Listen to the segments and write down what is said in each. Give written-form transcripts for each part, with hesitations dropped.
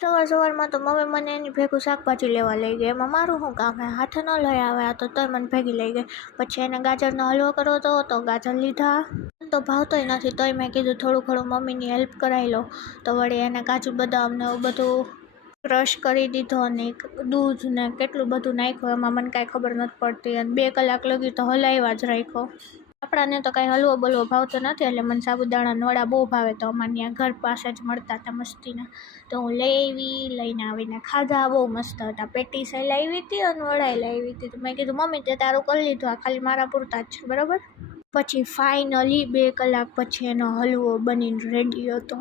સવારમાં તો મમ્મી મને એની ભેગું શાકભાજી લેવા લઈ ગઈ. એમાં મારું શું કામ હે? હાથે ન લઈ આવે આ તો તોય મને ભેગી લઈ ગઈ. પછી એને ગાજરનો હલવો કરવો હતો તો ગાજર લીધા. તો ભાવતોય નથી તોય મેં કીધું થોડું ઘણું મમ્મીની હેલ્પ કરાવી લો. તો વળી એને કાજુ બદામ ને એવું બધું ક્રશ કરી દીધો અને દૂધ ને કેટલું બધું નાખ્યું એમાં મને કાંઈ ખબર નથી પડતી. અને 2 કલાક લગી તો હલાવ્યા જ રાખ્યો. આપણાને તો કાંઈ હલવો બલવો ભાવતો નથી એટલે મને સાબુદાણાના વડા બહુ ભાવે. તો અમારે ત્યાં ઘર પાસે જ મળતા હતા મસ્તીના. તો હું લઈને આવીને ખાધા. બહુ મસ્ત હતા. પેટીસ લાવી હતી અને વડાઈ લાવી હતી. તો મેં કીધું મમ્મી તે તારું કરી લીધું, આ ખાલી મારા પૂરતા જ છે બરાબર. પછી ફાઇનલી 2 કલાક પછી એનો હલવો બનીને રેડી હતો.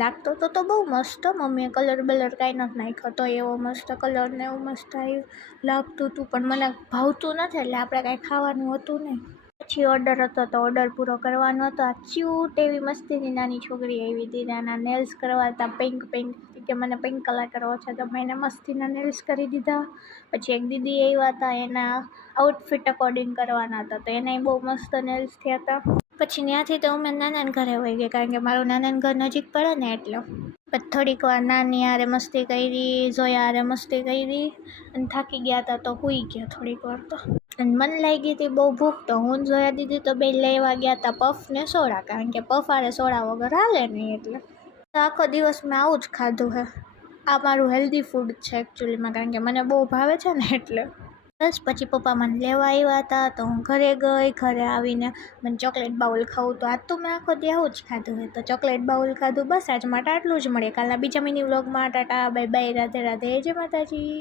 લાગતો તો બહુ મસ્ત. મમ્મીએ કલર બલર કાંઈ નથી નાખ્યો તો એવો મસ્ત કલર ને એવું મસ્ત આવ્યું લાગતું હતું. પણ મને ભાવતું નથી એટલે આપણે કાંઈ ખાવાનું હતું નહીં. પછી ઓર્ડર હતો તો ઓર્ડર પૂરો કરવાનો હતો. આ ક્યુટ એવી મસ્તીની નાની છોકરી આવી હતી. એના નેલ્સ કરવા હતા પિંક કે મને પિંક કલર કરવો છે તો મેં એને મસ્તીના નેલ્સ કરી દીધા. પછી એક દીદી આવ્યા હતા એના આઉટફિટ અકોર્ડિંગ કરવાના હતા તો એને બહુ મસ્ત નેલ્સ થયા હતા. પછી ત્યાંથી તો અમે નાનાને ઘરે વહી ગયા કારણ કે મારું નાનાનું ઘર નજીક પડે ને એટલે. પછી થોડીક વાર નાની હારે મસ્તી કરી, જોયા હારે મસ્તી કરી અને થાકી ગયા હતા તો સૂઈ ગયા થોડીક વાર. તો અને મને લાગી હતી બહુ ભૂખ તો હું જોયા દીધી તો 2 લેવા ગયા હતા પફ ને સોડા કારણ કે પફ હારે સોડા વગર હાલે નહીં. એટલે તો આખો દિવસ મેં આવું જ ખાધું છે. આ મારું હેલ્ધી ફૂડ છે એકચ્યુઅલીમાં કારણ કે મને બહુ ભાવે છે ને એટલે. બસ પછી પપ્પા મને લેવા આવ્યા હતા તો હું ઘરે ગઈ. ઘરે આવીને મને ચોકલેટ બાઉલ ખાવું તો આજ તો મેં આખો દી આવું જ ખાધું છે તો ચોકલેટ બાઉલ ખાધું. બસ આજ માટે આટલું જ. મળે કાલના બીજા મિની વ્લોગમાં. ટાટા બાય બાય, રાધે રાધે, જય માતાજી.